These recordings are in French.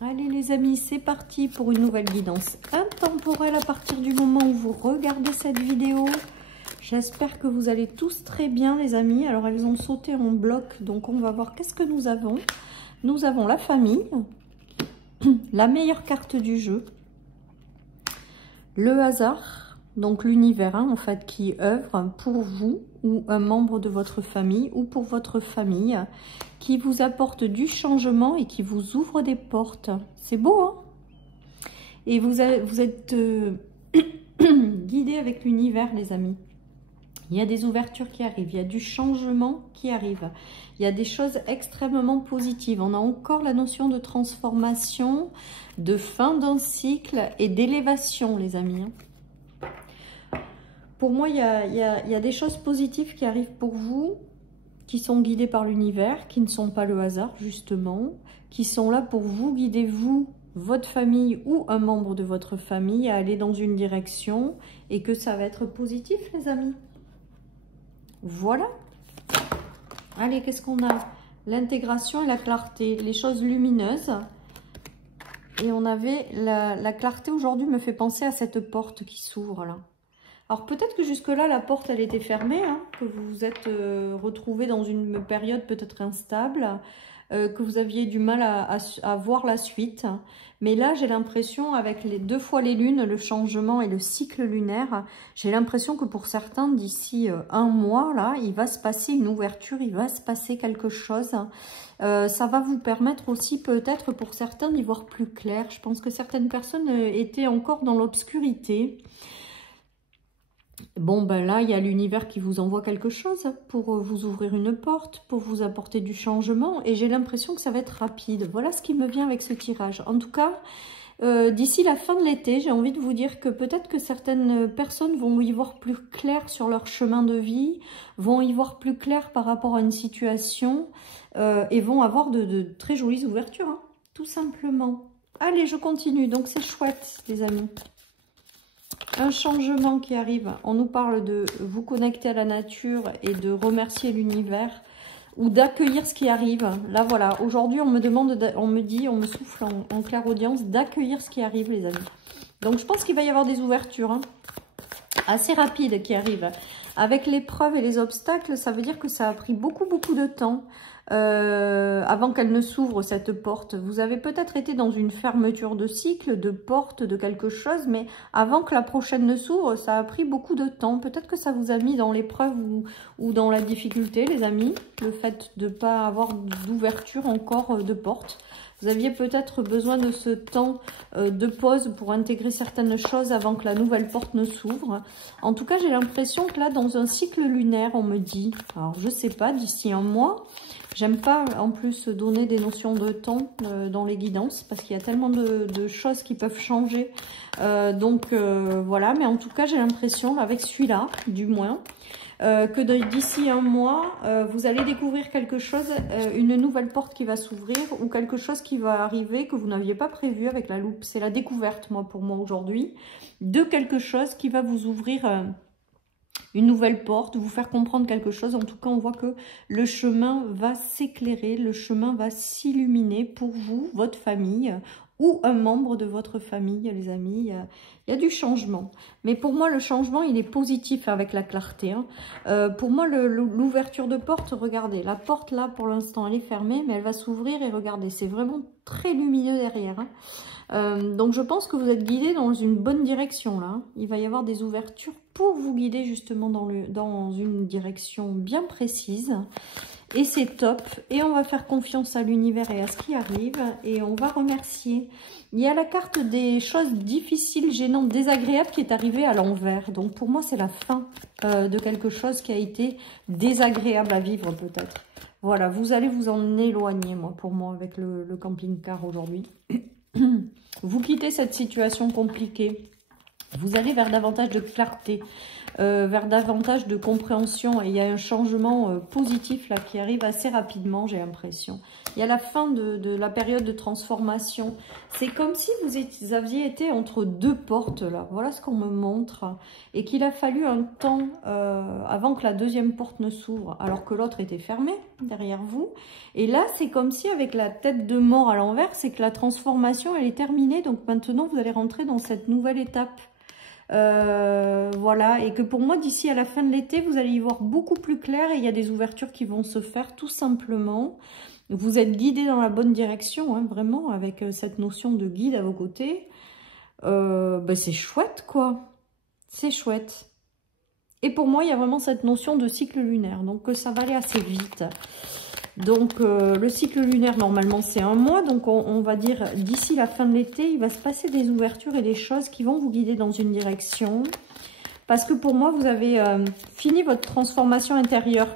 Allez les amis, c'est parti pour une nouvelle guidance intemporelle à partir du moment où vous regardez cette vidéo. J'espère que vous allez tous très bien les amis. Alors elles ont sauté en bloc, donc on va voir qu'est-ce que nous avons. Nous avons la famille, la meilleure carte du jeu, le hasard, donc l'univers en fait qui œuvre pour vous ou un membre de votre famille ou pour votre famille, qui vous apporte du changement et qui vous ouvre des portes. C'est beau, hein? Et vous êtes guidé avec l'univers, les amis. Il y a des ouvertures qui arrivent, il y a du changement qui arrive. Il y a des choses extrêmement positives. On a encore la notion de transformation, de fin d'un cycle et d'élévation, les amis. Pour moi, il y a des choses positives qui arrivent pour vous, qui sont guidées par l'univers, qui ne sont pas le hasard, justement, qui sont là pour vous, guider vous, votre famille ou un membre de votre famille à aller dans une direction et que ça va être positif, les amis. Voilà. Allez, qu'est-ce qu'on a? L'intégration et la clarté, les choses lumineuses. Et on avait la clarté aujourd'hui me fait penser à cette porte qui s'ouvre là. Alors peut-être que jusque-là, la porte, elle était fermée, hein, que vous vous êtes retrouvé dans une période peut-être instable, que vous aviez du mal à voir la suite. Mais là, j'ai l'impression, avec les 2 fois les lunes, le changement et le cycle lunaire, j'ai l'impression que pour certains, d'ici un mois, là, il va se passer une ouverture, il va se passer quelque chose. Ça va vous permettre aussi peut-être pour certains d'y voir plus clair. Je pense que certaines personnes étaient encore dans l'obscurité. Bon, ben là, il y a l'univers qui vous envoie quelque chose pour vous ouvrir une porte, pour vous apporter du changement. Et j'ai l'impression que ça va être rapide. Voilà ce qui me vient avec ce tirage. En tout cas, d'ici la fin de l'été, j'ai envie de vous dire que peut-être que certaines personnes vont y voir plus clair sur leur chemin de vie, vont y voir plus clair par rapport à une situation et vont avoir de très jolies ouvertures, hein, tout simplement. Allez, je continue. Donc, c'est chouette, les amis. Un changement qui arrive, on nous parle de vous connecter à la nature et de remercier l'univers ou d'accueillir ce qui arrive. Là voilà, aujourd'hui on me demande, on me souffle en clairaudience d'accueillir ce qui arrive les amis. Donc je pense qu'il va y avoir des ouvertures hein, assez rapides qui arrivent. Avec l'épreuve et les obstacles, ça veut dire que ça a pris beaucoup de temps. Avant qu'elle ne s'ouvre cette porte. Vous avez peut-être été dans une fermeture de cycle, de porte, de quelque chose, mais avant que la prochaine ne s'ouvre, ça a pris beaucoup de temps. Peut-être que ça vous a mis dans l'épreuve ou dans la difficulté, les amis, le fait de ne pas avoir d'ouverture encore de porte. Vous aviez peut-être besoin de ce temps de pause pour intégrer certaines choses avant que la nouvelle porte ne s'ouvre. En tout cas, j'ai l'impression que là, dans un cycle lunaire, on me dit, alors je sais pas, d'ici un mois, j'aime pas en plus donner des notions de temps dans les guidances parce qu'il y a tellement de choses qui peuvent changer. Voilà, mais en tout cas, j'ai l'impression, avec celui-là, du moins, que d'ici un mois, vous allez découvrir quelque chose, une nouvelle porte qui va s'ouvrir ou quelque chose qui va arriver que vous n'aviez pas prévu avec la loupe. C'est la découverte, pour moi aujourd'hui, de quelque chose qui va vous ouvrir une nouvelle porte, vous faire comprendre quelque chose. En tout cas, on voit que le chemin va s'éclairer, le chemin va s'illuminer pour vous, votre famille ou un membre de votre famille, les amis. Il y a du changement. Mais pour moi, le changement, il est positif avec la clarté. Hein. Pour moi, l'ouverture de porte, regardez, la porte là, pour l'instant, elle est fermée, mais elle va s'ouvrir et regardez, c'est vraiment très lumineux derrière. Hein. Donc, je pense que vous êtes guidé dans une bonne direction là. Hein. Il va y avoir des ouvertures pour vous guider justement dans une direction bien précise. Et c'est top. Et on va faire confiance à l'univers et à ce qui arrive. Et on va remercier. Il y a la carte des choses difficiles, gênantes, désagréables qui est arrivée à l'envers. Donc pour moi, c'est la fin de quelque chose qui a été désagréable à vivre peut-être. Voilà, vous allez vous en éloigner, pour moi, avec le camping-car aujourd'hui. Vous quittez cette situation compliquée. Vous allez vers davantage de clarté, vers davantage de compréhension. Et il y a un changement positif là qui arrive assez rapidement, j'ai l'impression. Il y a la fin de la période de transformation. C'est comme si vous aviez été entre 2 portes là. Voilà ce qu'on me montre. Et qu'il a fallu un temps avant que la deuxième porte ne s'ouvre, alors que l'autre était fermée. derrière vous. Et là, c'est comme si avec la tête de mort à l'envers, c'est que la transformation, elle est terminée. Donc maintenant, vous allez rentrer dans cette nouvelle étape. Voilà, et que pour moi, d'ici à la fin de l'été, vous allez y voir beaucoup plus clair et il y a des ouvertures qui vont se faire tout simplement. Vous êtes guidé dans la bonne direction, hein, vraiment, avec cette notion de guide à vos côtés. Ben c'est chouette, quoi. C'est chouette. Et pour moi, il y a vraiment cette notion de cycle lunaire. Donc, ça va aller assez vite. Donc, le cycle lunaire, normalement, c'est un mois. Donc, on va dire, d'ici la fin de l'été, il va se passer des ouvertures et des choses qui vont vous guider dans une direction. Parce que pour moi, vous avez fini votre transformation intérieure.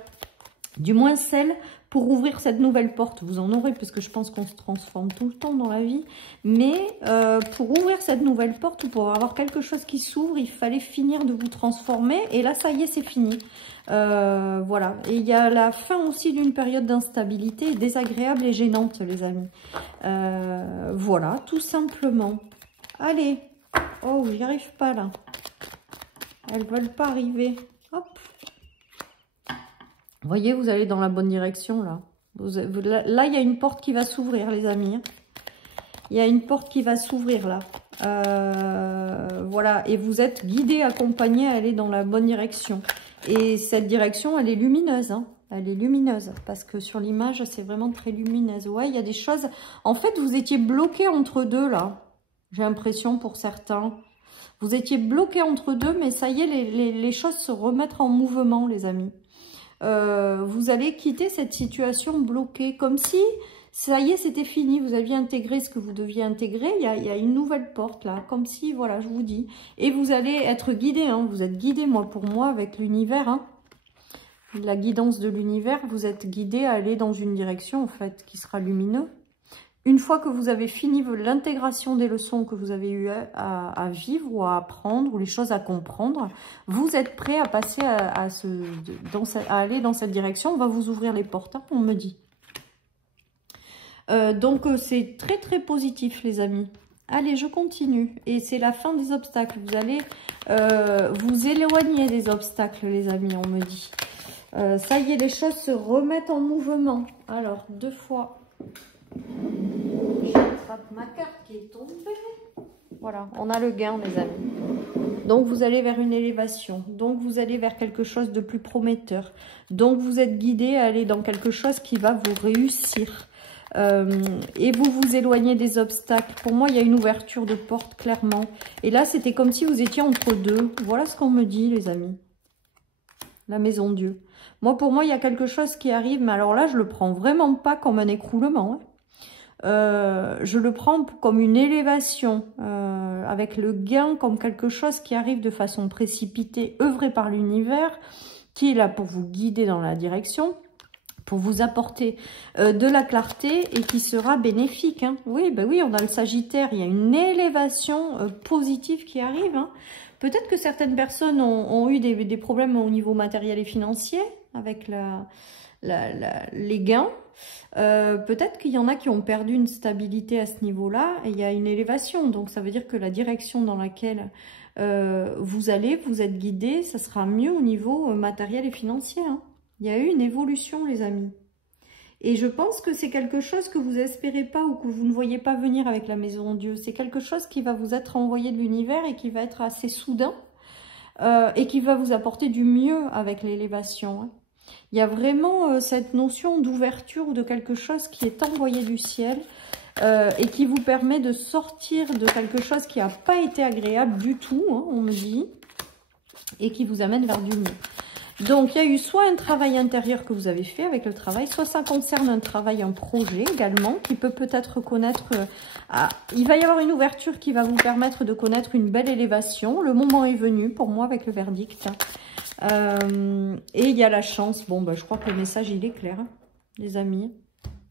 Du moins celle pour ouvrir cette nouvelle porte. Vous en aurez, parce que je pense qu'on se transforme tout le temps dans la vie. Mais pour ouvrir cette nouvelle porte, ou pour avoir quelque chose qui s'ouvre, il fallait finir de vous transformer. Et là, ça y est, c'est fini. Voilà. Et il y a la fin aussi d'une période d'instabilité désagréable et gênante, les amis. Voilà, tout simplement. Allez. Oh, j'y arrive pas, là. Elles veulent pas arriver. Hop. Vous voyez, vous allez dans la bonne direction, là. Là, il y a une porte qui va s'ouvrir, les amis. Il y a une porte qui va s'ouvrir, là. Voilà, et vous êtes guidé, accompagné à aller dans la bonne direction. Et cette direction, elle est lumineuse, hein. Elle est lumineuse, parce que sur l'image, c'est vraiment très lumineuse. Ouais, il y a des choses... En fait, vous étiez bloqué entre deux, là. J'ai l'impression, pour certains. Vous étiez bloqué entre deux, mais ça y est, les choses se remettent en mouvement, les amis. Vous allez quitter cette situation bloquée, comme si, ça y est, c'était fini, vous aviez intégré ce que vous deviez intégrer, il y a une nouvelle porte là, comme si, voilà, je vous dis, et vous allez être guidé, hein, vous êtes guidé, moi, pour moi, avec l'univers, hein, la guidance de l'univers, vous êtes guidé à aller dans une direction, en fait, qui sera lumineuse. Une fois que vous avez fini l'intégration des leçons que vous avez eu à vivre ou à apprendre, ou les choses à comprendre, vous êtes prêt à passer à aller dans cette direction. On va vous ouvrir les portes, hein, on me dit. Donc, c'est très, très positif, les amis. Allez, je continue. Et c'est la fin des obstacles. Vous allez vous éloigner des obstacles, les amis, on me dit. Ça y est, les choses se remettent en mouvement. Alors, 2 fois... J'attrape ma carte qui est tombée. Voilà, on a le gain, les amis. Donc, vous allez vers une élévation. Donc, vous allez vers quelque chose de plus prometteur. Donc, vous êtes guidé à aller dans quelque chose qui va vous réussir. Et vous vous éloignez des obstacles. Pour moi, il y a une ouverture de porte, clairement. Et là, c'était comme si vous étiez entre deux. Voilà ce qu'on me dit, les amis. La maison Dieu. Moi, pour moi, il y a quelque chose qui arrive. Mais alors là, je le prends vraiment pas comme un écroulement, hein. Je le prends comme une élévation, avec le gain comme quelque chose qui arrive de façon précipitée, œuvré par l'univers, qui est là pour vous guider dans la direction, pour vous apporter de la clarté et qui sera bénéfique, hein. Oui, ben oui, on a le Sagittaire, il y a une élévation positive qui arrive, hein. Peut-être que certaines personnes ont eu des problèmes au niveau matériel et financier avec les gains. Peut-être qu'il y en a qui ont perdu une stabilité à ce niveau-là et il y a une élévation. Donc, ça veut dire que la direction dans laquelle vous allez, vous êtes guidé, ça sera mieux au niveau matériel et financier, hein. Il y a eu une évolution, les amis. Et je pense que c'est quelque chose que vous n'espérez pas ou que vous ne voyez pas venir avec la maison Dieu. C'est quelque chose qui va vous être envoyé de l'univers et qui va être assez soudain et qui va vous apporter du mieux avec l'élévation, hein. Il y a vraiment cette notion d'ouverture de quelque chose qui est envoyé du ciel et qui vous permet de sortir de quelque chose qui n'a pas été agréable du tout, hein, on me dit, et qui vous amène vers du mieux. Donc, il y a eu soit un travail intérieur que vous avez fait avec le travail, soit ça concerne un travail, un projet également, qui peut peut-être connaître... il va y avoir une ouverture qui va vous permettre de connaître une belle élévation. Le moment est venu pour moi avec le verdict. Et il y a la chance. Bon, ben, je crois que le message, il est clair, hein, les amis.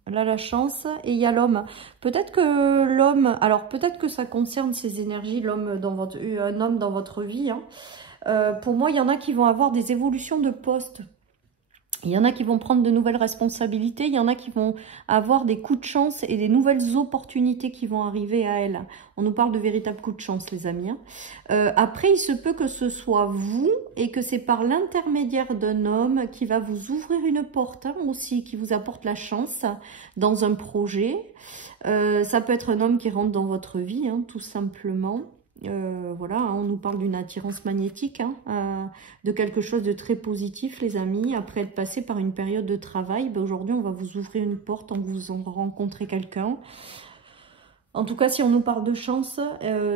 Là, la chance. Et il y a l'homme. Peut-être que l'homme... Alors, peut-être que ça concerne ces énergies, l'homme dans votre... un homme dans votre vie, hein. Pour moi, il y en a qui vont avoir des évolutions de poste. Il y en a qui vont prendre de nouvelles responsabilités, il y en a qui vont avoir des coups de chance et des nouvelles opportunités qui vont arriver à elles. On nous parle de véritables coups de chance, les amis. Après, il se peut que ce soit vous et que c'est par l'intermédiaire d'un homme qui va vous ouvrir une porte aussi, qui vous apporte la chance dans un projet. Ça peut être un homme qui rentre dans votre vie, tout simplement. Voilà, on nous parle d'une attirance magnétique, de quelque chose de très positif, les amis. Après être passé par une période de travail, aujourd'hui on va vous ouvrir une porte, on vous en rencontrez quelqu'un. En tout cas, si on nous parle de chance,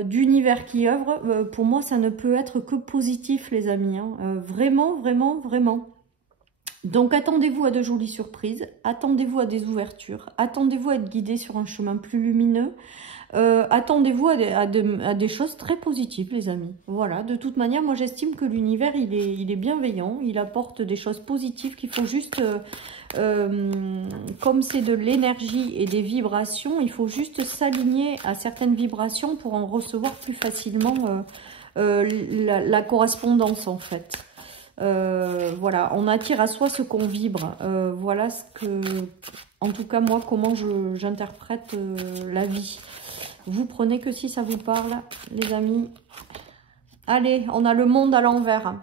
d'univers qui œuvre, pour moi ça ne peut être que positif, les amis. Vraiment, vraiment, vraiment. Donc attendez-vous à de jolies surprises, attendez-vous à des ouvertures, attendez-vous à être guidé sur un chemin plus lumineux. Attendez-vous à des choses très positives, les amis. Voilà, de toute manière, moi j'estime que l'univers, il est bienveillant, il apporte des choses positives qu'il faut juste, comme c'est de l'énergie et des vibrations, il faut juste s'aligner à certaines vibrations pour en recevoir plus facilement la correspondance, en fait. Voilà, on attire à soi ce qu'on vibre. Voilà ce que, en tout cas, moi, comment j'interprète la vie. Vous prenez que si ça vous parle, les amis. Allez, on a le monde à l'envers.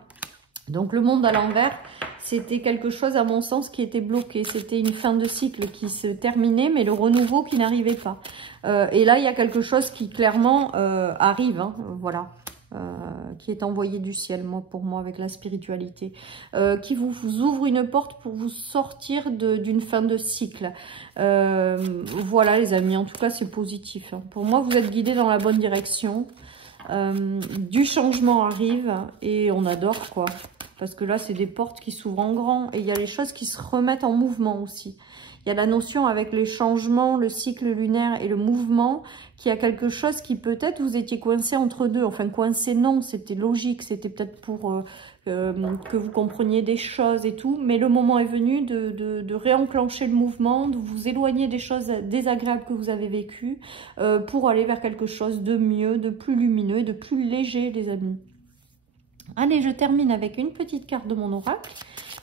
Donc, le monde à l'envers, c'était quelque chose, à mon sens, qui était bloqué. C'était une fin de cycle qui se terminait, mais le renouveau qui n'arrivait pas. Et là, il y a quelque chose qui, clairement, arrive. Voilà. Qui est envoyé du ciel, pour moi, avec la spiritualité, qui vous ouvre une porte pour vous sortir d'une fin de cycle. Voilà, les amis, en tout cas, c'est positif. Pour moi, vous êtes guidés dans la bonne direction. Du changement arrive et on adore, quoi. Parce que là, c'est des portes qui s'ouvrent en grand et il y a les choses qui se remettent en mouvement aussi. Il y a la notion avec les changements, le cycle lunaire et le mouvement, qu'il y a quelque chose qui peut-être vous étiez coincé entre deux. Enfin, coincé non, c'était logique, c'était peut-être pour que vous compreniez des choses et tout. Mais le moment est venu de réenclencher le mouvement, de vous éloigner des choses désagréables que vous avez vécues pour aller vers quelque chose de mieux, de plus lumineux et de plus léger, les amis. Allez, je termine avec une petite carte de mon oracle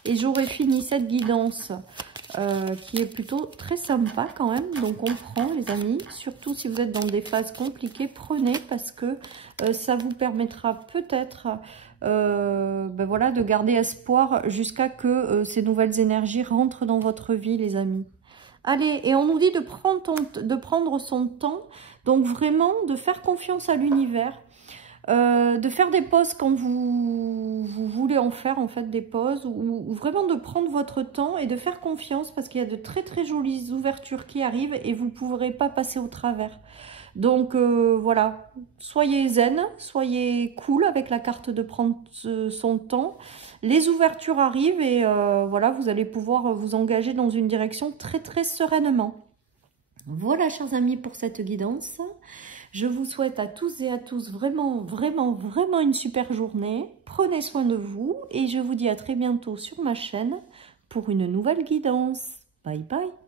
et j'aurai fini cette guidance qui est plutôt très sympa quand même. Donc on prend, les amis, surtout si vous êtes dans des phases compliquées, prenez parce que ça vous permettra peut-être voilà, de garder espoir jusqu'à que ces nouvelles énergies rentrent dans votre vie, les amis. Allez, et on nous dit de prendre son temps, donc vraiment de faire confiance à l'univers. De faire des pauses quand vous voulez en faire, en fait, des pauses, ou vraiment de prendre votre temps et de faire confiance parce qu'il y a de très très jolies ouvertures qui arrivent et vous ne pourrez pas passer au travers. Donc voilà, soyez zen, soyez cool avec la carte de prendre son temps. Les ouvertures arrivent et voilà, vous allez pouvoir vous engager dans une direction très très sereinement. Voilà, chers amis, pour cette guidance. Je vous souhaite à tous et à tous vraiment, vraiment, vraiment une super journée. Prenez soin de vous et je vous dis à très bientôt sur ma chaîne pour une nouvelle guidance. Bye bye.